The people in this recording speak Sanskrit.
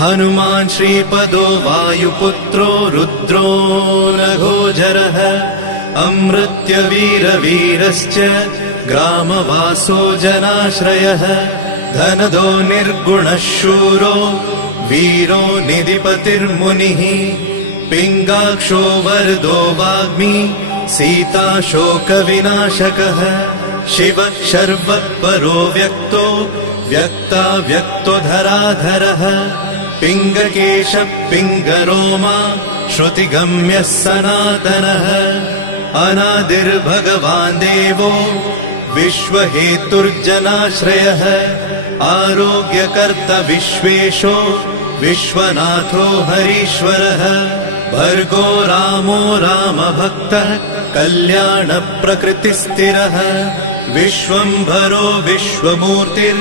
हनुमान् श्रीपदो वायुपुत्रो रुद्रो नघोजरः अमृत्यवीरवीरश्च ग्रामवासो जनाश्रयः धनदो निर्गुणः शूरो वीरो निधिपतिर्मुनिः पिङ्गाक्षो वरदो वाग्मी सीता शोकविनाशकः शिवः शर्वः व्यक्तो व्यक्तो धराधरः पिङ्गकेशः पिङ्गरोमा श्रुतिगम्यः सनातनः अनादिर्भगवान् देवो विश्वहेतुर्जनाश्रयः आरोग्यकर्ता विश्वेशो विश्वनाथो हरीश्वरः भर्गो रामो रामभक्तः कल्याणप्रकृतिस्थिरः विश्वम्भरो विश्वमूर्तिर्